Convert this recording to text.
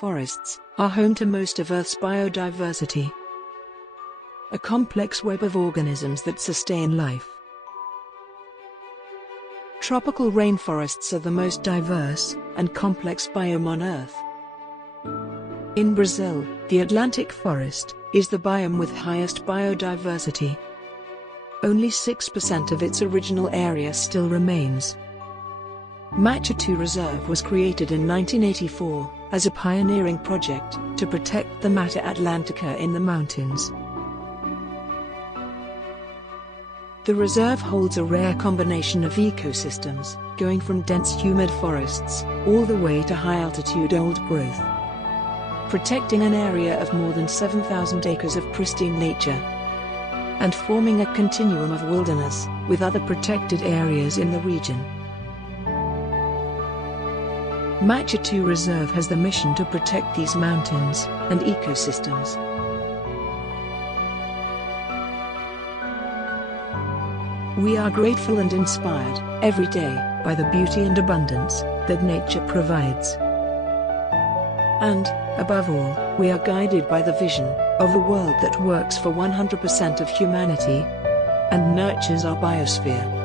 forests are home to most of Earth's biodiversity, a complex web of organisms that sustain life. Tropical rainforests are the most diverse and complex biome on Earth. In Brazil, the Atlantic forest is the biome with highest biodiversity. Only 6% of its original area still remains. Matutu Reserve was created in 1984 as a pioneering project to protect the Mata Atlantica in the mountains. The reserve holds a rare combination of ecosystems, going from dense humid forests all the way to high-altitude old-growth, protecting an area of more than 7,000 acres of pristine nature, and forming a continuum of wilderness with other protected areas in the region. Matutu Reserve has the mission to protect these mountains and ecosystems. We are grateful and inspired every day by the beauty and abundance that nature provides. And, above all, we are guided by the vision of a world that works for 100% of humanity and nurtures our biosphere.